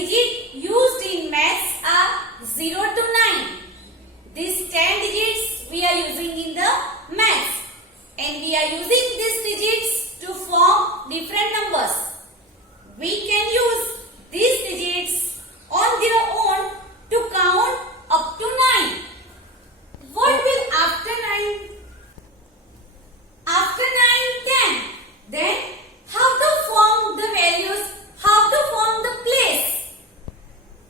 digits used in maths are 0 to 9. These 10 digits we are using in the maths, and we are using these digits to form different numbers. We can use these digits on their own to count up to 9. What will after 9? After 9, 10. Then how to form the values? How to form the place?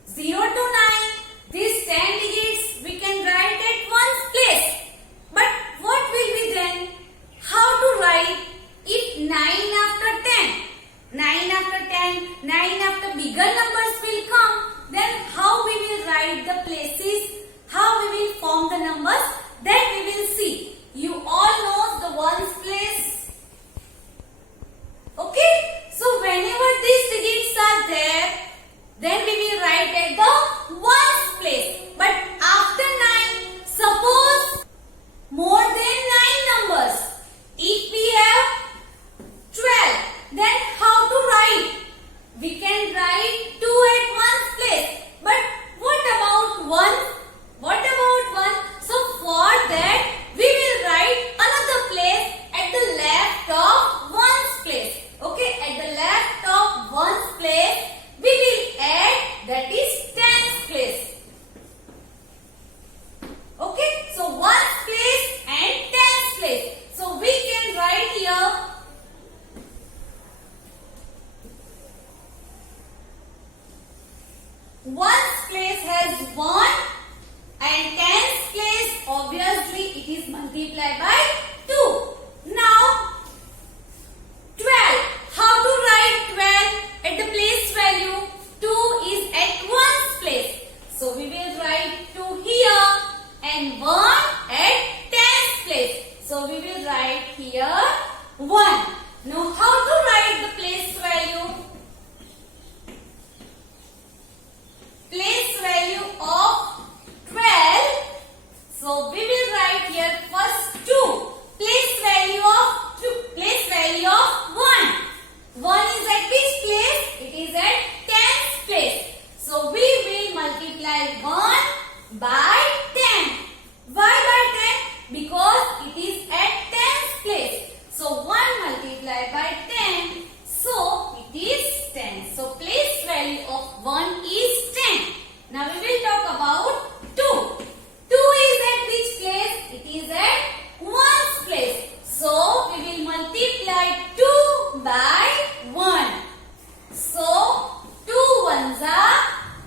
0 to 9. These 10 digits we can write at one's place. But what will be then? How to write if 9 after 10? 9 after 10, 9 after bigger numbers will come. Then how we will write the places? How we will form the numbers? Then we will see. You all know the ones place. Okay? So whenever these digits are there, then we will write at the ones place. But after 9, suppose more than 9 numbers. If we have 12, then how to write? We can write 2 at one's place. But what about 1? What about 1? So for that, we will write another place at the left of one's place. Okay, at the left of one's place, we will add, that is tens place. Okay, so ones place and tens place. So we can write here ones place has 1 and tens place obviously it is multiplied by 2. Now 12. How to write 12 at the place value? 2 is at one's place. So we will write 2 here and 1 at tens place. So we will write here 1. Now how to write the place value? Place value of 12. So we will write here first 2. Place value of 2. Place value of 1. 1 is at which place? It is at tens place. So we will multiply 1 by 10. Why by 10? Because it is at tens place. So 1 multiplied by 10. So it is 10. So place value of 1 is 10. Now we will talk about 2. 2 is at which place? It is at one's place. So we will multiply 2 by 1. So 2 ones are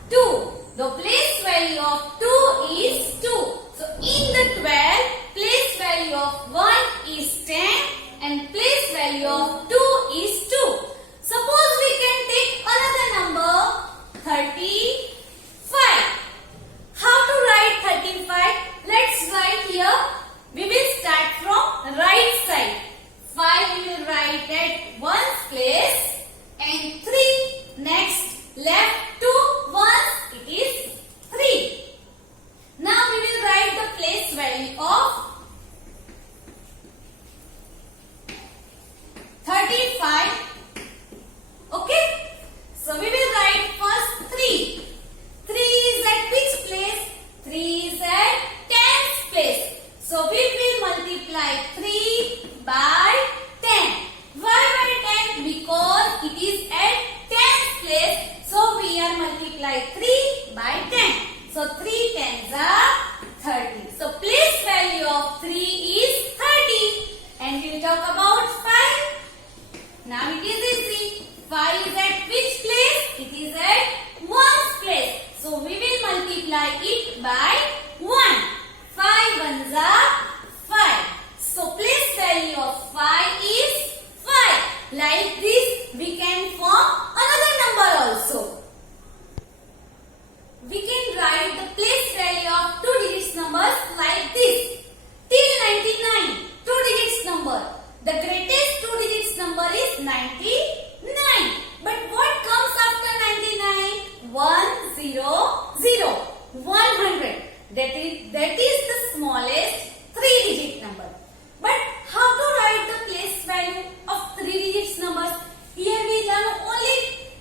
2. The place value of 2 is 2. So in the 12, place value of 1 is 10 and place value of 2 is 2. Suppose we can take another number 35. How to write 35? Let's write here. We will start from right side. 5 we will write at one's place and 3 next left to 1 it is 3. Now we will write the place value of 35. Okay? So we will write first 3. 3 is at which place? 3 is at tens place. So we will multiply 3 by 10. Why by 10? Because it is at tens place. So we are multiply 3 by 10. So 3 tens are 30. So place value of 3 is 30. And we will talk about 5. Now it is easy. 5 is at which place? It is at one's place. So we will multiply it by 1. 5 ones are 5. So place value of 5 is 5. Like this we can form another number also. We can write the place value of 2 digits numbers like this. Till 99, 2 digits number. The greatest 2 digits number is 99. But what comes after 99? 100. 100. That is the smallest 3-digit number. But how to write the place value of 3 digits numbers? Here we learn only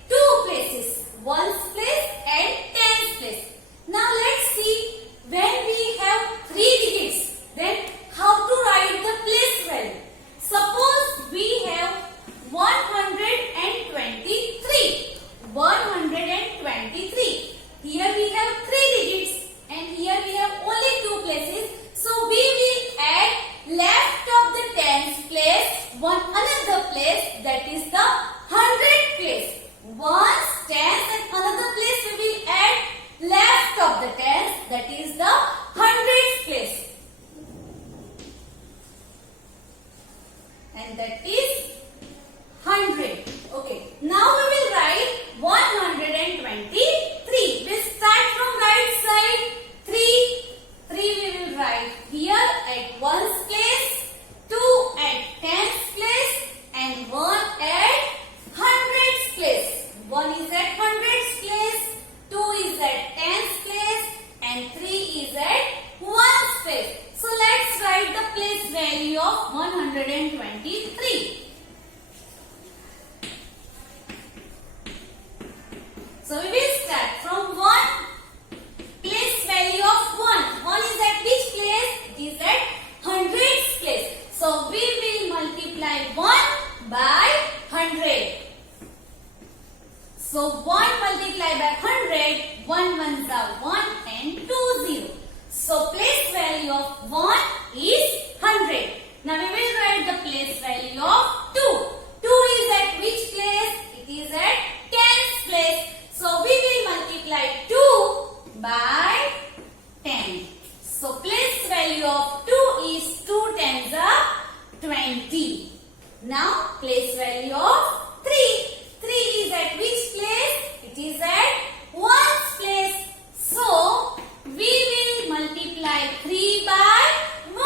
2 places. Okay, now we will write 123. We'll start from right side. 3 we will write here at 1's place, 2 at 10's place, and 1 at 100's place. 1 is at 100's place, 2 is at 10's place, and 3 is at 1's place. So let's write the place value of 123. So we will start from 1. Place value of 1. 1 is at which place? It is at 100's place. So we will multiply 1 by 100. So 1 multiplied by 100, 1 ones are 1 and 2 0. So place value of 1 is 100. Now we will write the place value of 2. 2 is at which place? It is at 10's place. So we will multiply 2 by 10. So place value of 2 is 2 tens are 20. Now place value of 3. 3 is at which place? It is at 1's place. So we will multiply 3 by 1.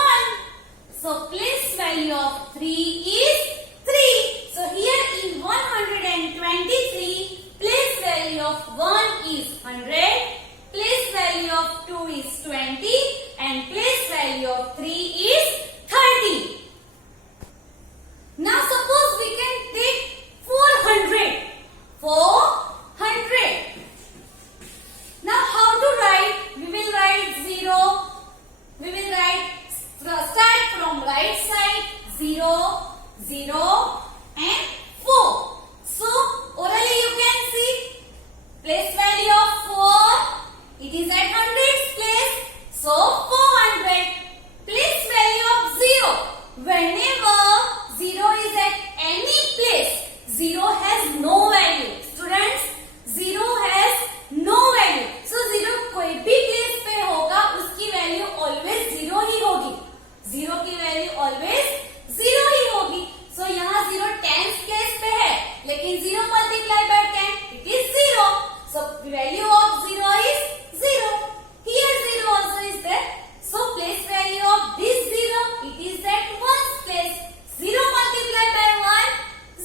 So place value of 3 is 3. So here in 123, place value of 1 is 100, place value of 2 is 20, and place value of 3 is 30. Now suppose we can take 400. 400. Now how to write? We will write 0. We will write, start from right side, 0, 0 and 4. So orally you can see place value of 4. It is at 100's place. So 400. Place value of 0. Whenever 0 is at any place, 0 has no value. Students, 0 has no value. So 0 कोई भी place पे होगा उसकी value always 0 ही होगी. 0 की value always 0 ही होगी. सो यहाँ 0 10th place पे है, लेकिन 0 multiply by 10 it is 0. So value of 0 is 0. Here 0 also is there. So place value of this 0, it is at 1's place. 0 multiplied by 1,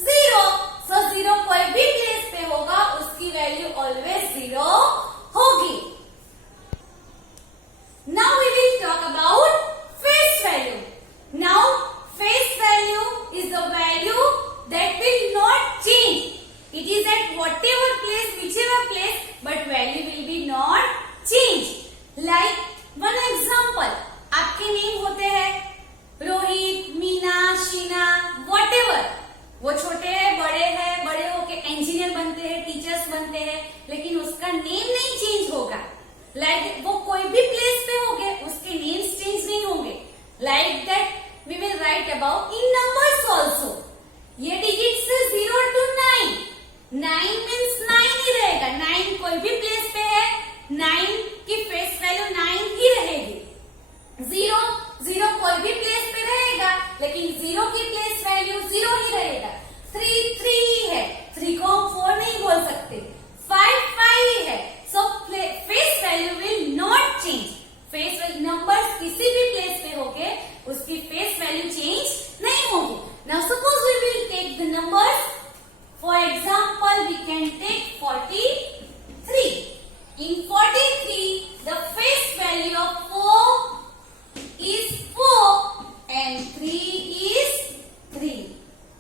0. So 0 कोई भी place पे होगा उसकी वैल्यू ऑलवेज 0 होगी. Now we will talk about face value. Now face value is the value that will not change. It is at whatever place, whichever place, but value will be not change. Like one example, आपके name होते हैं Rohit, Meena, Sheena, whatever. वो छोटे हैं, बड़े होके engineer बनते हैं, टीचर्स बनते हैं, लेकिन उसका नेम नहीं चेंज होगा. लाइक वो कोई भी प्लेस पे होंगे, उसके नेम्स चेंज नहीं होंगे. Like that we will write about in numbers also. ये डिजिट्स है 0 to 9. 9 मीन्स 9 ही रहेगा. 9 कोई भी प्लेस पे है, 9 की फेस वैल्यू 9 ही रहेगी. 0 कोई भी प्लेस पे रहेगा, लेकिन 0 की प्लेस वैल्यू 0 ही रहेगा. 3 3 ही है, 3 को हम 4 नहीं बोल सकते. 5 5 ही है. सो face value will not change. Face value numbers किसी भी प्लेस पे होंगे उसकी फेस वैल्यू चेंज नहीं होगी. Now suppose we will take the numbers. For example we can take 43. In 43, the face value of 4 is 4 and 3 is 3.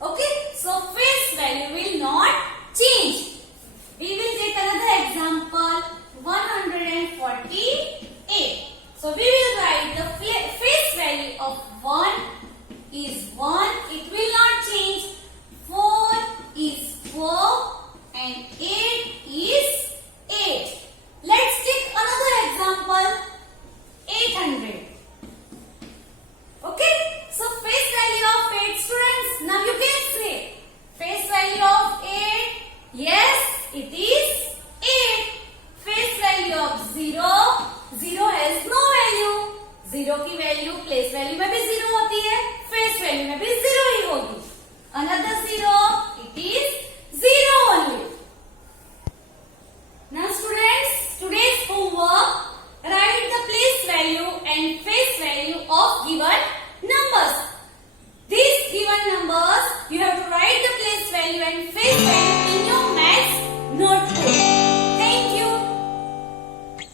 Okay, so face value will not change. We will take another example, 148. So we will write the face value of 1 is 1. It will not change. 4 is 4 and 8